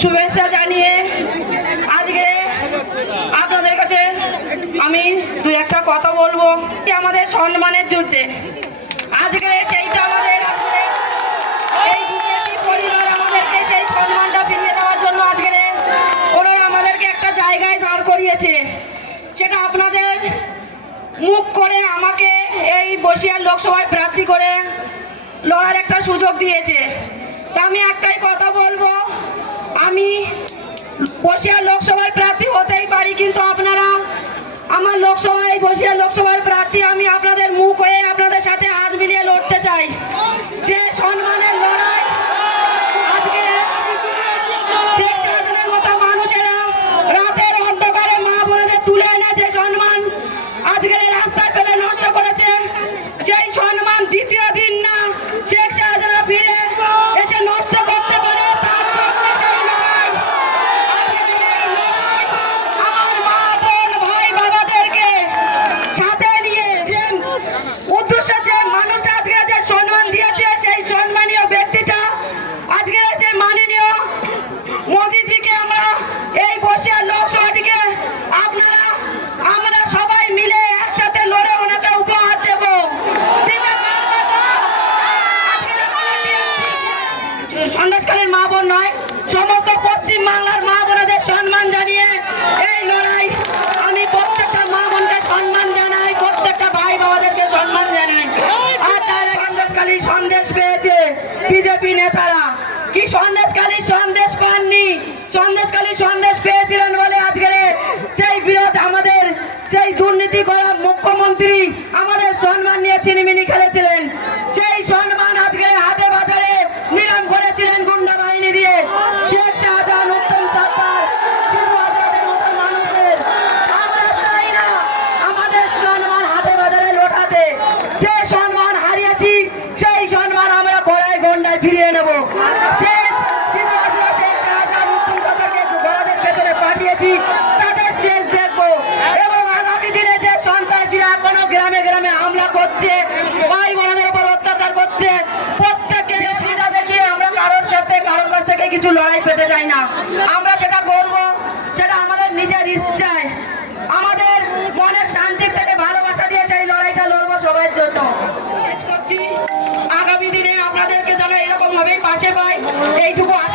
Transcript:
শুভেচ্ছা জানিয়ে আজকে আপনাদের কাছে আমি দু একটা কথা বলব। আমাদের সম্মানের যুদ্ধে। আজকে সেইটা আমাদের পরিবার আমাদেরকে সেই সম্মানটা ফিরিয়ে দেওয়ার জন্য আজকে ওনারা আমাদেরকে একটা জায়গায় দাঁড় করিয়েছে। সেটা আপনাদের মুখ করে আমাকে এই বসিয়ার লোকসভায় প্রার্থী করে লড়ার একটা সুযোগ দিয়েছে। তা আমি একটাই কথা বলব আমি বসিয়ার লোকসভার প্রার্থী হতেই পারি, কিন্তু আপনারা আমার লোকসভায় বসিয়ার লোকসভার প্রার্থী, আমি আপনাদের মুখ হয়ে আপনাদের সাথে হাত মিলিয়ে লড়তে চাই। যে সম্মানের লড়াই আজকে শেখ শাহজাহানের মতো মানুষেরা রাতের অন্ধকারে মা বোনেদের তুলে এনে যে সম্মান আজকের এই রাস্তায় ফেলে নষ্ট করেছে সেই সম্মান দ্বিতীয় দিন না শেখ শাহজাহান ফিরে এসে নষ্ট করতে পারে তার জন্য সেই লড়াই। আজকের এই লড়াই আমার মা বোন ভাই বাবাদেরকে সাথে নিয়ে যে উদ্দেশ্য যে মানুষটা আজকে যে সম্মান দিয়েছে সেই সম্মানীয় ব্যক্তিটা আজকে যে মাননীয় মোদিজিকে আমরা এই বসিয়া লোকসভাটিকে আপনারা আমরা সবাই মিলে একসাথে লড়ে ওনাকে উপহার দেব দিলে পারবে তো? আজকের আমাদের সন্দেশকালীন মা বোন নয়, সমস্ত পশ্চিম বাংলার মা বোনদের সম্মান জানিয়ে এই লড়াই আমি প্রত্যেকটা মা বোনকে সম্মান জানাই, প্রত্যেকটা ভাই বাবাদেরকে সম্মান জানাই। আর তারা সন্দেশকালী সন্দেশ পেয়েছে বিজেপি নেতারা। কি সন্দেশকালী সন্দেশ পাননি? সন্দেশকালী সন্দেশ পেয়েছিলেন বলে আজকের সেই বিরোধ আমাদের সেই দুর্নীতি করা মুখ্যমন্ত্রী আমাদের সম্মান নিয়ে চিনিমিনি খেলেছিলেন। কাছ লড়াই পেতে চাই না। আমরা যেটা করব সেটা আমাদের নিজের ইচ্ছায় আমাদের এইটুকু আশা কামনা